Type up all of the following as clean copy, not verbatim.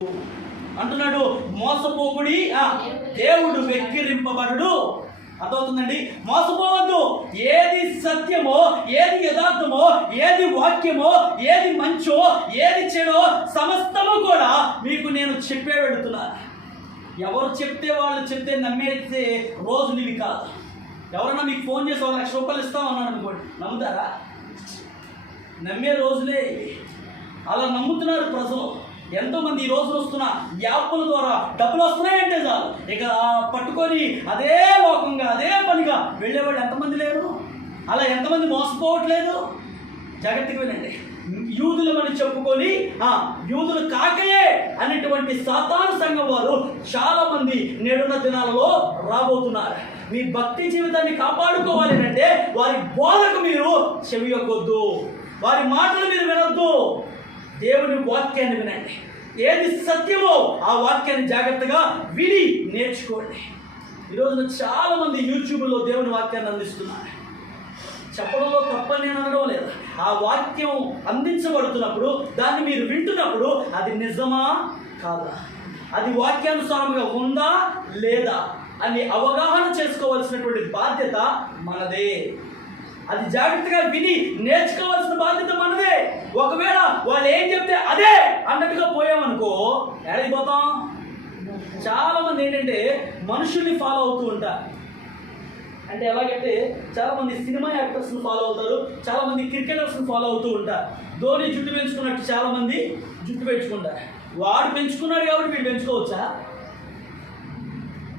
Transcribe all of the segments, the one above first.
అంటున్నాడు, మోసపోకుడి, దేవుడు వెక్కిరింపబడు. అర్థమవుతుందండి? మోసపోవద్దు. ఏది సత్యమో, ఏది యథార్థమో, ఏది వాక్యమో, ఏది మంచో, ఏది చెడో సమస్తము కూడా మీకు నేను చెప్పే పెడుతున్నాను. ఎవరు చెప్తే వాళ్ళు చెప్తే నమ్మేస్తే రోజులు ఇవి కాదు. ఎవరన్నా మీకు ఫోన్ చేసి 1 లక్ష రూపాయలు ఇస్తామన్నాడు అనుకోండి, నమ్ముతారా? నమ్మే రోజులే. అలా నమ్ముతున్నారు ప్రజలు. ఎంతోమంది ఈ రోజులు వస్తున్న యాప్ల ద్వారా డబ్బులు వస్తున్నాయంటే చాలు ఇక పట్టుకొని అదే లోకంగా అదే పనిగా వెళ్ళేవాళ్ళు ఎంతమంది లేరు? అలా ఎంతమంది మోసపోవట్లేదు? జాగ్రత్తగా వినండి. యూదులమని చెప్పుకొని యూదులు కాకయే అనేటువంటి సాతాను సంఘం వారు చాలా మంది నేడున్న దినాలలో రాబోతున్నారు. మీ భక్తి జీవితాన్ని కాపాడుకోవాలి అంటే వారి బోధకు మీరు చెవియొగ్గొద్దు, వారి మాటలు మీరు వినొద్దు. దేవుని వాక్యాన్ని వినండి. ఏది సత్యమో ఆ వాక్యాన్ని జాగ్రత్తగా విని నేర్చుకోండి. ఈరోజు చాలా మంది యూట్యూబ్లో దేవుని వాక్యాన్ని అందిస్తున్నారు. చెప్పడంలో తప్పని నేను అనడం లేదు. ఆ వాక్యం అందించబడుతున్నప్పుడు దాన్ని మీరు వింటున్నప్పుడు అది నిజమా కాదా, అది వాక్యానుసారంగా ఉందా లేదా అని అవగాహన చేసుకోవాల్సినటువంటి బాధ్యత మనదే. అది జాగ్రత్తగా విని నేర్చుకోవాల్సిన బాధ్యత మనదే. ఒకవేళ వాళ్ళు ఏం చెప్తే అదే అన్నట్టుగా పోయామనుకో ఏడైపోతాం. చాలా మంది ఏంటంటే మనుషుల్ని ఫాలో అవుతూ ఉంటారు. అంటే ఎలాగంటే చాలామంది సినిమా యాక్టర్స్ని ఫాలో అవుతారు, చాలామంది క్రికెటర్స్ని ఫాలో అవుతూ ఉంటారు. ధోని జుట్టు పెంచుకున్నట్టు చాలామంది జుట్టు పెంచుకుంటారు. వాడు పెంచుకున్నాడు కాబట్టి వీళ్ళు పెంచుకోవచ్చా?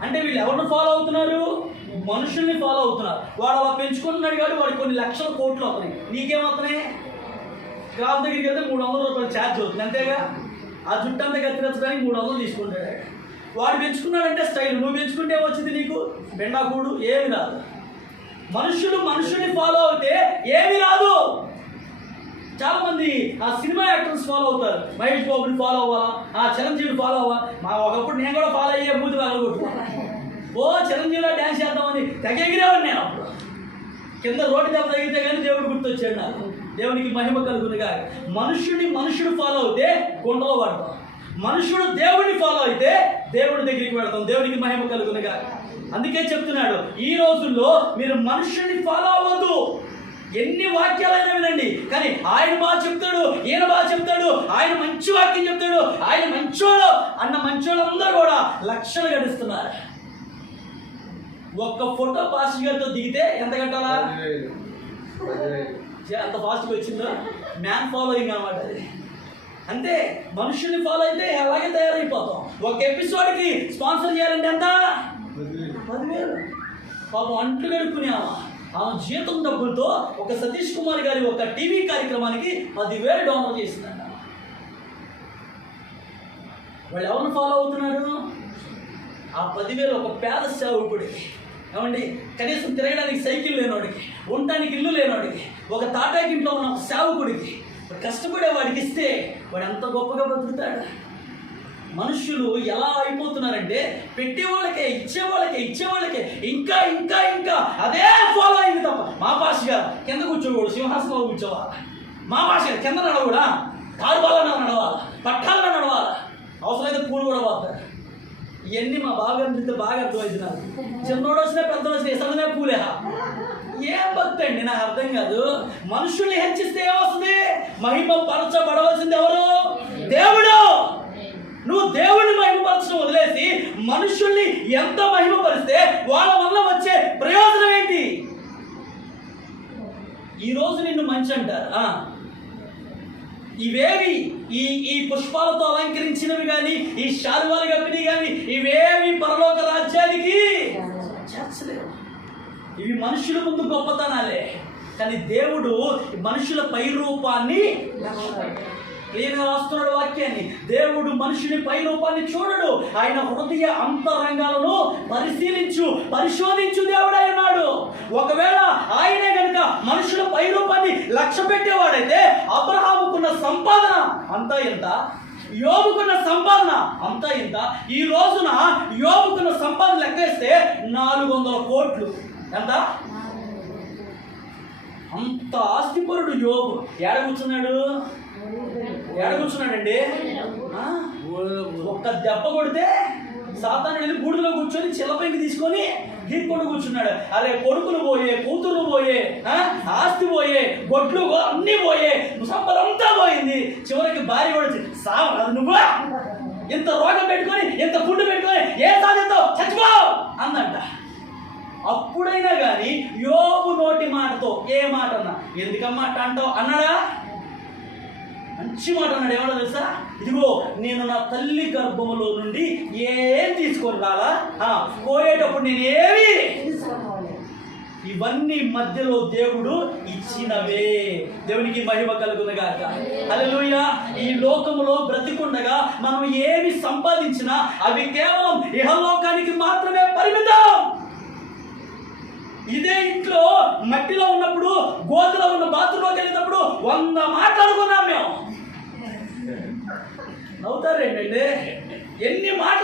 అంటే వీళ్ళు ఎవరిని ఫాలో అవుతున్నారు? మనుషుల్ని ఫాలో అవుతున్నారు. వాడు అలా పెంచుకుంటున్నాడు కాబట్టి వాడికి కొన్ని లక్షల కోట్లు అవుతున్నాయి. నీకేమవుతున్నాయి? క్రాప్ దగ్గరికి వెళ్తే 300 రూపాయలు ఛార్జ్ అవుతుంది, అంతేగా. ఆ జుట్టు అంతా కత్తిరించడానికి 300 తీసుకుంటాడు. వాడు పెంచుకున్నాడంటే స్టైల్. నువ్వు పెంచుకుంటే వచ్చింది నీకు బెండాకూడు, ఏమి రాదు. మనుషుల్ని ఫాలో అవుతే ఏమి రాదు. చాలా మంది ఆ సినిమా యాక్టర్స్ ఫాలో అవుతారు. మహేష్ బాబుని ఫాలో అవ్వాలా, చిరంజీవిని ఫాలో అవ్వాలి. ఒకప్పుడు నేను కూడా ఫాలో అయ్యే మూతి పగలగొట్టుకున్నాను. చిరంజీవిలో డ్యాన్స్ చేద్దామని తెగెగిరేవాడు నేను. అప్పుడు కింద రోడ్డు దెబ్బ తగిలితే కానీ దేవుడు గుర్తొచ్చాడు నాకు. దేవునికి మహిమ కలుగునుగా. మనుషుడు ఫాలో అయితే గుండలో పడతాం. మనుషుడు దేవుడిని ఫాలో అయితే దేవుడి దగ్గరికి వెళతాం. దేవునికి మహిమ కలుగునుగా. అందుకే చెప్తున్నాడు, ఈ రోజుల్లో మీరు మనుషుడిని ఫాలో అవ్వద్దు. ఎన్ని వాక్యాలైనా వినండి, కానీ ఆయన బాగా చెప్తాడు, ఈయన బాగా చెప్తాడు, ఆయన మంచి వాక్యం చెప్తాడు, ఆయన మంచోడు అన్న మంచోళ్ళందరూ కూడా లక్షలు గడిస్తున్నారు. ఒక్క ఫోటో పాస్టర్ గారితో దిగితే ఎంత కట్టాలా? అంత ఫాస్ట్గా వచ్చిందో. మ్యాన్ ఫాలోయింగ్ అన్నమాట అది. అంతే. మనుషుల్ని ఫాలో అయితే అలాగే తయారైపోతాం. ఒక ఎపిసోడ్కి స్పాన్సర్ చేయాలంటే ఎంత? 10,000. పాపం అంట్లు కడుక్కునే ఆమె జీతం డబ్బులతో ఒక సతీష్ కుమార్ గారి ఒక టీవీ కార్యక్రమానికి 10,000 డౌన్లోడ్ చేసిందంట. వాళ్ళు ఎవరిని ఫాలో అవుతున్నారు? ఆ 10,000 ఒక పేద సేవకుడికి, ఏమండి, కనీసం తిరగడానికి సైకిల్ లేనోడికి, ఉండటానికి ఇల్లు లేనోడికి, ఒక తాటాకి ఇంట్లో ఉన్న ఒక సేవకుడికి, కష్టపడే వాడికి ఇస్తే వాడు ఎంత గొప్పగా బతుకుతాడు. మనుషులు ఎలా అయిపోతున్నారంటే పెట్టేవాళ్ళకే ఇచ్చేవాళ్ళకే ఇంకా ఇంకా ఇంకా అదే ఫాలో అయింది తప్ప. మా భాష గారు కింద కూర్చోకూడదు, సింహాసనంలో కూర్చోవాలి. మా భాష గారు కింద నడవకూడా, కారుబాలలో నడవాలి, పట్టాలలో నడవాలి, అవసరమైతే పూలు కూడా పోతారు. ఇవన్నీ మా బావగారిని చూస్తే బాగా అర్థమైంది నాకు. చిన్నోడు వచ్చినా పెద్దోడు వచ్చినా ఇసలనే పూలేహా. ఏం భక్తి అండి, నాకు అర్థం కాదు. మనుషుల్ని హెచ్చిస్తే ఏమొస్తుంది? మహిమ పరచబడవలసింది ఎవరు? దేవుడు. నువ్వు దేవుడిని మహిమపరచడం వదిలేసి మనుషుల్ని ఎంత మహిమపరిస్తే వాళ్ళ వల్ల వచ్చే ప్రయోజనం ఏంటి? ఈరోజు నిన్ను మంచి అంటారు. ఇవేవి ఈ పుష్పాలతో అలంకరించినవి కానీ, ఈ శాలువాలు కప్పినవి కానీ, ఇవేవి పరలోక రాజ్యానికి చేర్చలేవు. ఇవి మనుషుల ముందు గొప్పతనాలే, కానీ దేవుడు మనుషుల పై రూపాన్ని క్లియర్గా రాస్తున్నాడు వాక్యాన్ని. దేవుడు మనుషుని పై రూపాన్ని చూడడు, ఆయన హృదయ అంతరంగాలను పరిశోధించు దేవుడై ఉన్నాడు. ఒకవేళ ఆయనే కనుక మనుషుల పై రూపాన్ని లక్ష్య పెట్టేవాడైతే అబ్రహాముకున్న సంపాదన అంతా ఎంత, యోబుకున్న సంపాదన అంతా ఎంత. ఈ రోజున యోబుకున్న సంపాదన లెక్కేస్తే 400 కోట్లు. ఎంత? అంత ఆస్తిపరుడు యోబు. ఏడ కూర్చున్నాడండి? ఒక్క దెబ్బ కొడితే సాతాను వెళ్ళి బూడిదలో కూర్చొని చిల్లపైకి తీసుకొని గీక్కొని కూర్చున్నాడు. అరే కొడుకులు పోయే, కూతురు పోయే, ఆస్తి పోయే, గొడ్లు అన్నీ పోయే, సంపదంతా పోయింది. చివరికి భార్య కూడా సావరాదు నువ్వు, ఇంత రోగం పెట్టుకొని ఇంత ఫుడ్ పెట్టుకొని ఏ సాధిస్తావు, చచ్చిపో అందంట. అప్పుడైనా కానీ యోబు నోటి మాటతో ఏ మాట అన్నా, ఎందుకమ్మా అట్ట అంటావు అన్నాడా? మంచి మాట అన్నాడు. ఏమన్నా తెలుసా? ఇదిగో నేను నా తల్లి గర్భములో నుండి ఏం తీసుకొని రాలా, పోయేటప్పుడు నేనేమి, ఇవన్నీ మధ్యలో దేవుడు ఇచ్చినవే. దేవునికి మహిమ కలుగునుగాక. హల్లెలూయా. ఈ లోకములో బ్రతికుండగా మనం ఏమి సంపాదించినా అవి కేవలం ఇహలోకానికి మాత్రమే పరిమితం. ఇదే ఇంట్లో మట్టిలో ఉన్నప్పుడు, గోతులో ఉన్న బాత్రూంలోకి వెళ్ళినప్పుడు 100 మాట్లాడుకున్నాం మేము. నవ్వుతారేంటండి? ఎన్ని మాటలు